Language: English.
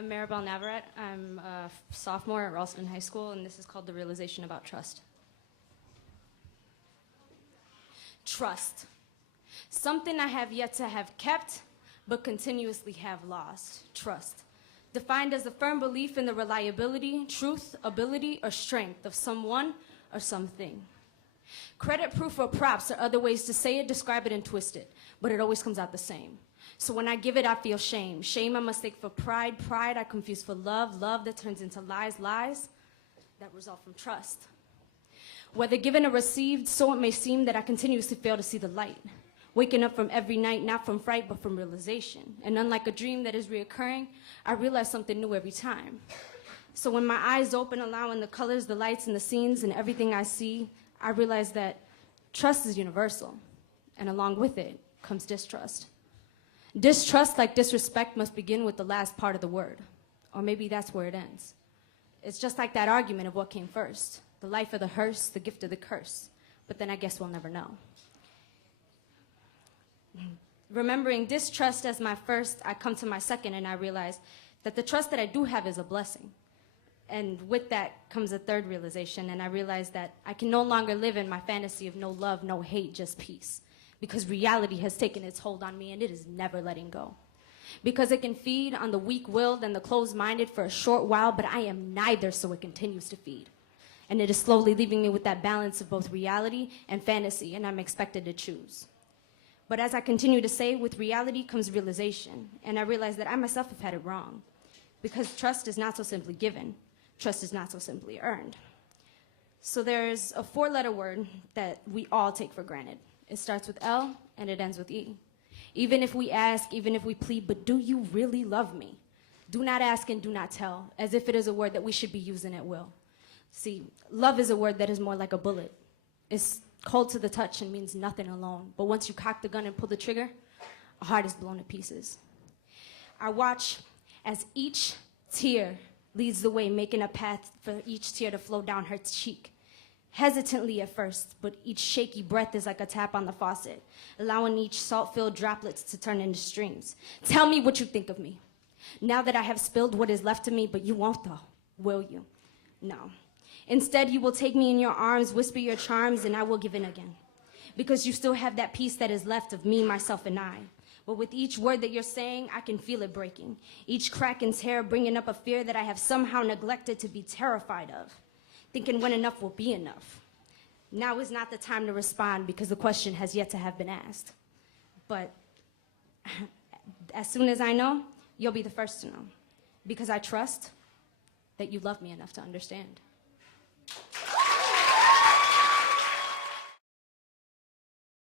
am Maribel Navarrete. I'm a sophomore at Ralston High School, and this is called The Realization About Trust. Trust. Something I have yet to have kept, but continuously have lost. Trust. Defined as a firm belief in the reliability, truth, ability, or strength of someone or something. Credit, proof, or props are other ways to say it, describe it, and twist it, but it always comes out the same. So when I give it, I feel shame. Shame I mistake for pride. Pride I confuse for love. Love that turns into lies. Lies that result from trust. Whether given or received, so it may seem that I continuously fail to see the light. Waking up from every night, not from fright, but from realization. And unlike a dream that is reoccurring, I realize something new every time. So when my eyes open, allowing the colors, the lights, and the scenes, and everything I see, I realize that trust is universal. And along with it comes distrust. Distrust, like disrespect, must begin with the last part of the word. Or maybe that's where it ends. It's just like that argument of what came first. The life of the hearse, the gift of the curse. But then I guess we'll never know. Remembering distrust as my first, I come to my second, and I realize that the trust that I do have is a blessing. And with that comes a third realization, and I realize that I can no longer live in my fantasy of no love, no hate, just peace. Because reality has taken its hold on me, and it is never letting go. Because it can feed on the weak-willed and the closed-minded for a short while, but I am neither, so it continues to feed. And it is slowly leaving me with that balance of both reality and fantasy, and I'm expected to choose. But as I continue to say, with reality comes realization, and I realize that I myself have had it wrong. Because trust is not so simply given. Trust is not so simply earned. So there's a four-letter word that we all take for granted. It starts with L, and it ends with E. Even if we ask, even if we plead, but do you really love me? Do not ask and do not tell, as if it is a word that we should be using at will. See, love is a word that is more like a bullet. It's cold to the touch and means nothing alone. But once you cock the gun and pull the trigger, a heart is blown to pieces. I watch as each tear leads the way, making a path for each tear to flow down her cheek. Hesitantly at first, but each shaky breath is like a tap on the faucet, allowing each salt-filled droplets to turn into streams. Tell me what you think of me, now that I have spilled what is left of me, but you won't though, will you? No. Instead, you will take me in your arms, whisper your charms, and I will give in again. Because you still have that piece that is left of me, myself, and I. But with each word that you're saying, I can feel it breaking. Each crack and tear bringing up a fear that I have somehow neglected to be terrified of. Thinking when enough will be enough. Now is not the time to respond because the question has yet to have been asked. But as soon as I know, you'll be the first to know. Because I trust that you love me enough to understand.